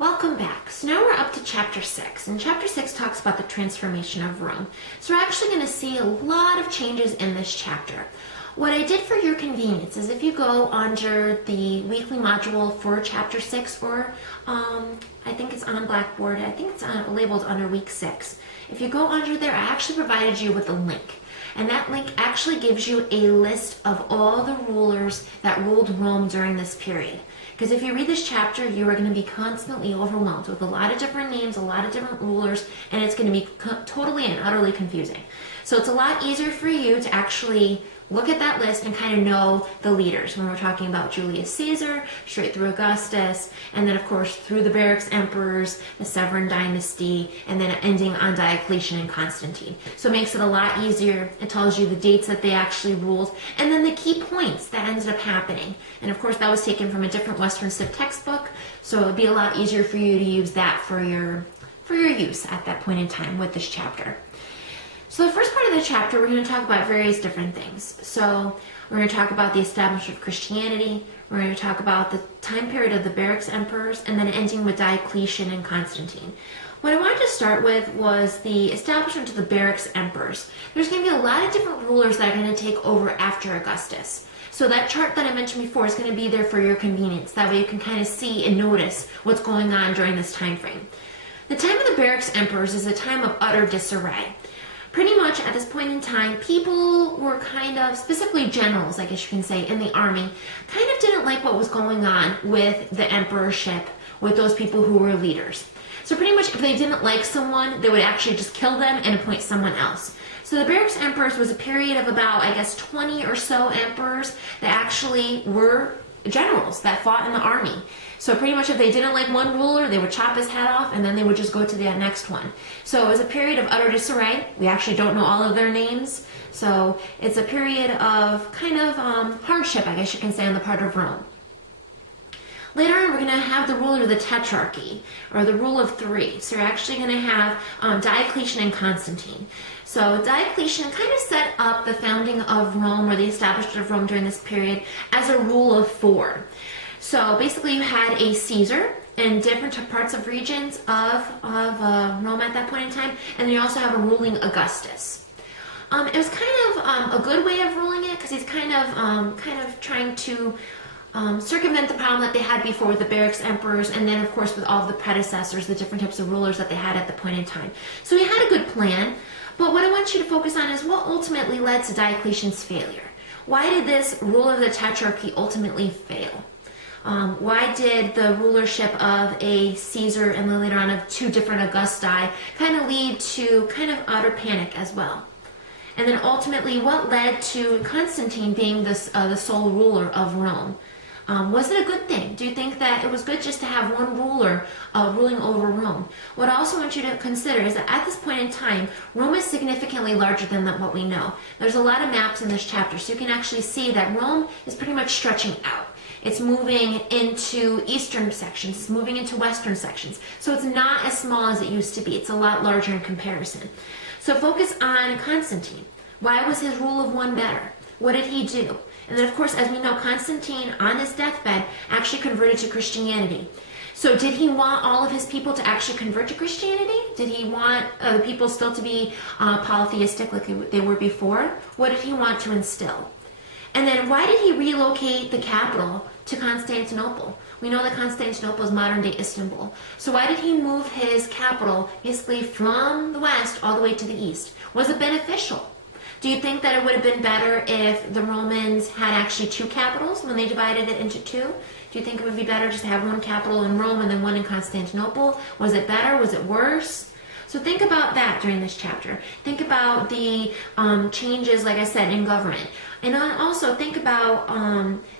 Welcome back. So now we're up to chapter 6, and chapter 6 talks about the transformation of Rome. So we're actually going to see a lot of changes in this chapter. What I did for your convenience is if you go under the weekly module for chapter 6, or I think it's on Blackboard, I think it's labeled under week 6. If you go under there, I actually provided you with a link. And that link actually gives you a list of all the rulers that ruled Rome during this period. Because if you read this chapter, you are going to be constantly overwhelmed with a lot of different names, a lot of different rulers, and it's going to be totally and utterly confusing. So it's a lot easier for you to actually look at that list and kind of know the leaders when we're talking about Julius Caesar, straight through Augustus, and then of course through the Barracks emperors, the Severan dynasty, and then ending on Diocletian and Constantine. So it makes it a lot easier. It tells you the dates that they actually ruled, and then the key points that ended up happening. And of course that was taken from a different Western Civ textbook, so it would be a lot easier for you to use that for your use at that point in time with this chapter. So the first part of the chapter, we're going to talk about various different things. So we're going to talk about the establishment of Christianity, we're going to talk about the time period of the Barracks emperors, and then ending with Diocletian and Constantine. What I wanted to start with was the establishment of the Barracks emperors. There's going to be a lot of different rulers that are going to take over after Augustus. So that chart that I mentioned before is going to be there for your convenience. That way you can kind of see and notice what's going on during this time frame. The time of the Barracks emperors is a time of utter disarray. Pretty much at this point in time, people were kind of, specifically generals, I guess you can say, in the army, kind of didn't like what was going on with the emperorship, with those people who were leaders. So pretty much if they didn't like someone, they would actually just kill them and appoint someone else. So the Barracks emperors was a period of about, I guess, 20 or so emperors that actually were generals that fought in the army. So pretty much if they didn't like one ruler, they would chop his head off and then they would just go to the next one. So it was a period of utter disarray. We actually don't know all of their names. So it's a period of kind of hardship, I guess you can say, on the part of Rome. Later on, we're going to have the ruler of the Tetrarchy, or the rule of three. So you're actually going to have Diocletian and Constantine. So Diocletian kind of set up the founding of Rome, or the establishment of Rome during this period, as a rule of four. So basically you had a Caesar in different parts of regions of Rome at that point in time, and then you also have a ruling Augustus. It was kind of a good way of ruling it, because he's kind of trying to circumvent the problem that they had before with the Barracks emperors, and then of course with all of the predecessors, the different types of rulers that they had at the point in time. So he had a good plan, but what I want you to focus on is what ultimately led to Diocletian's failure. Why did this rule of the Tetrarchy ultimately fail? Why did the rulership of a Caesar and then later on of two different Augusti kind of lead to kind of utter panic as well? And then ultimately, what led to Constantine being the sole ruler of Rome? Was it a good thing? Do you think that it was good just to have one ruler ruling over Rome? What I also want you to consider is that at this point in time, Rome is significantly larger than what we know. There's a lot of maps in this chapter, so you can actually see that Rome is pretty much stretching out. It's moving into eastern sections, it's moving into western sections. So it's not as small as it used to be. It's a lot larger in comparison. So focus on Constantine. Why was his rule of one better? What did he do? And then of course, as we know, Constantine on his deathbed actually converted to Christianity. So did he want all of his people to actually convert to Christianity? Did he want the people still to be polytheistic like they were before? What did he want to instill? And then why did he relocate the capital to Constantinople? We know that Constantinople is modern-day Istanbul. So why did he move his capital basically from the west all the way to the east? Was it beneficial? Do you think that it would have been better if the Romans had actually two capitals when they divided it into two? Do you think it would be better just to have one capital in Rome and then one in Constantinople? Was it better? Was it worse? So think about that during this chapter. Think about the changes, like I said, in government. And also think about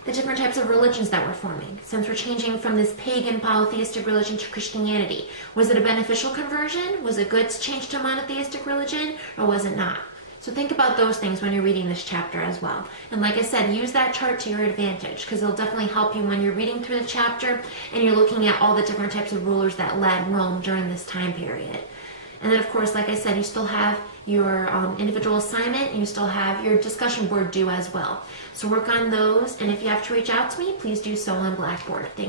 the different types of religions that we're forming. Since we're changing from this pagan polytheistic religion to Christianity, was it a beneficial conversion? Was it good to change to monotheistic religion, or was it not? So think about those things when you're reading this chapter as well. And like I said, use that chart to your advantage, because it'll definitely help you when you're reading through the chapter and you're looking at all the different types of rulers that led Rome during this time period. And then of course, like I said, you still have your individual assignment and you still have your discussion board due as well. So work on those, and if you have to reach out to me, please do so on Blackboard. Thank you.